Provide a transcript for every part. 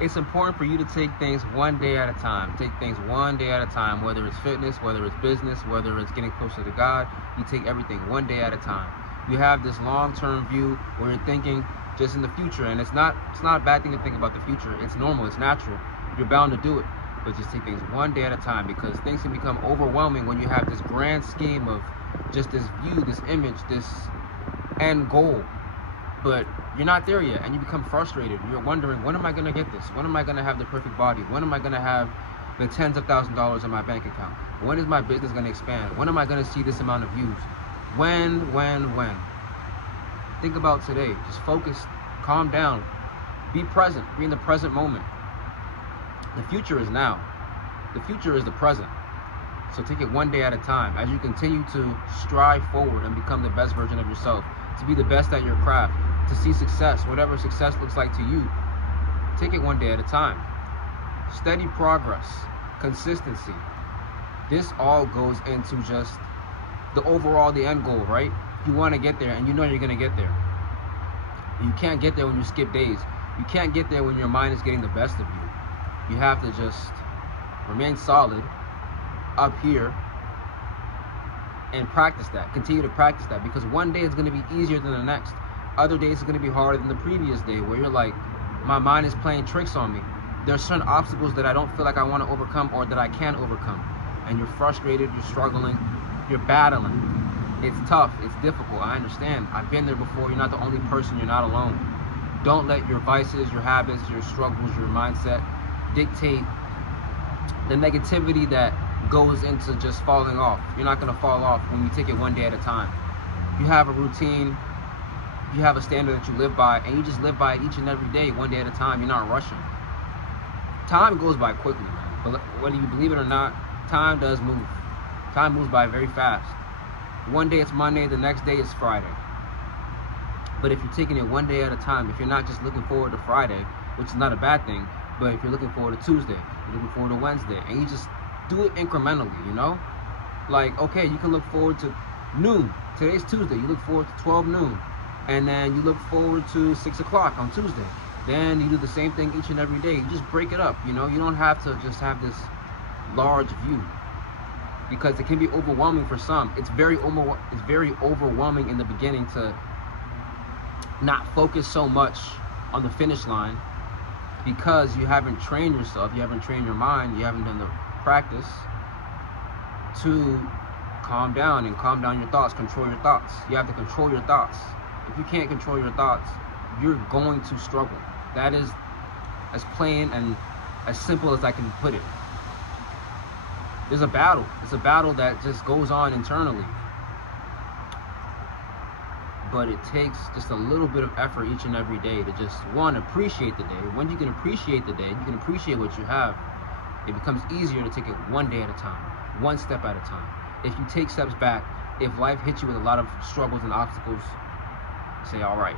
It's important for you to take things one day at a time. Take things one day at a time, whether it's fitness, whether it's business, whether it's getting closer to God. You take everything one day at a time. You have this long-term view where you're thinking just in the future, and it's not a bad thing to think about the future. It's normal, it's natural. You're bound to do it. But just take things one day at a time, because things can become overwhelming when you have this grand scheme of just this view, this image, this end goal. But you're not there yet, and you become frustrated. You're wondering, when am I going to get this? When am I going to have the perfect body? When am I going to have the tens of thousands of dollars in my bank account? When is my business going to expand? When am I going to see this amount of views? When? Think about today. Just focus, calm down, be present, be in the present moment. The future is now. The future is the present. So take it one day at a time as you continue to strive forward and become the best version of yourself, to be the best at your craft, to see success, whatever success looks like to you. Take it one day at a time. Steady progress, consistency. This all goes into just the end goal, right? You want to get there, and you know you're going to get there. You can't get there when you skip days. You can't get there when your mind is getting the best of you. You have to just remain solid up here and practice that. Continue to practice that, because one day it's going to be easier than the next. Other days it's going to be harder than the previous day, where you're like, my mind is playing tricks on me. There's certain obstacles that I don't feel like I want to overcome, or that I can't overcome. And you're frustrated, you're struggling, you're battling. It's tough, it's difficult, I understand. I've been there before. You're not the only person, you're not alone. Don't let your vices, your habits, your struggles, your mindset dictate the negativity that goes into just falling off. You're not going to fall off when you take it one day at a time. You have a routine, you have a standard that you live by, and you just live by it each and every day, one day at a time. You're not rushing. Time goes by quickly, man. But whether you believe it or not, time does move. Time moves by very fast. One day it's Monday, the next day it's Friday. But if you're taking it one day at a time, if you're not just looking forward to Friday, which is not a bad thing, but if you're looking forward to Tuesday, you're looking forward to Wednesday, and you just do it incrementally, you know? Like, okay, you can look forward to noon. Today's Tuesday. You look forward to 12 noon. And then you look forward to 6 o'clock on Tuesday. Then you do the same thing each and every day. You just break it up, you know? You don't have to just have this large view, because it can be overwhelming for some. It's very overwhelming in the beginning to not focus so much on the finish line, because you haven't trained yourself, you haven't trained your mind, you haven't done the practice to calm down and calm down your thoughts, control your thoughts. You have to control your thoughts. If you can't control your thoughts, you're going to struggle. That is as plain and as simple as I can put it. There's a battle. It's a battle that just goes on internally. But it takes just a little bit of effort each and every day to just, one, appreciate the day. When you can appreciate the day, you can appreciate what you have, it becomes easier to take it one day at a time, one step at a time. If you take steps back, if life hits you with a lot of struggles and obstacles, say, all right,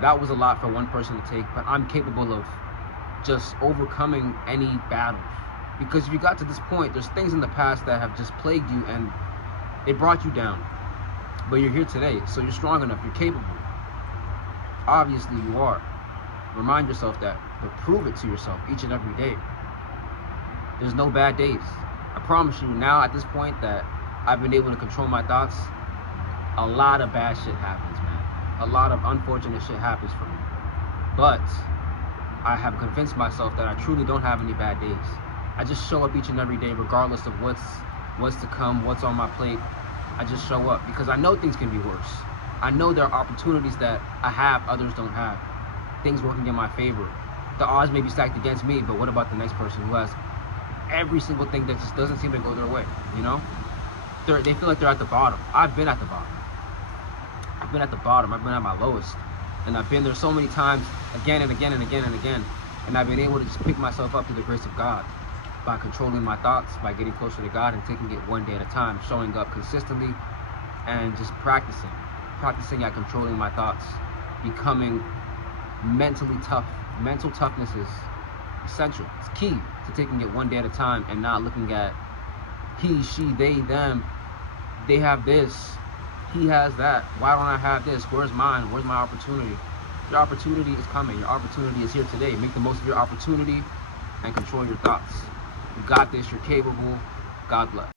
that was a lot for one person to take, but I'm capable of just overcoming any battles. Because if you got to this point, there's things in the past that have just plagued you and it brought you down. But you're here today, so you're strong enough, you're capable. Obviously you are. Remind yourself that, but prove it to yourself each and every day. There's no bad days. I promise you now at this point that I've been able to control my thoughts, a lot of bad shit happens, man. A lot of unfortunate shit happens for me. But I have convinced myself that I truly don't have any bad days. I just show up each and every day regardless of what's to come, what's on my plate. I just show up because I know things can be worse. I know there are opportunities that I have, others don't have. Things working in my favor. The odds may be stacked against me, but what about the next person who has every single thing that just doesn't seem to go their way, you know? They feel like they're at the bottom. I've been at the bottom. I've been at the bottom. I've been at my lowest. And I've been there so many times, again and again and again and again. And I've been able to just pick myself up through the grace of God by controlling my thoughts, by getting closer to God and taking it one day at a time, showing up consistently and just practicing at controlling my thoughts, becoming mentally tough. Mental toughness is essential. It's key to taking it one day at a time and not looking at he, she, they, them. They have this. He has that. Why don't I have this? Where's mine? Where's my opportunity? Your opportunity is coming. Your opportunity is here today. Make the most of your opportunity and control your thoughts. You got this. You're capable. God bless.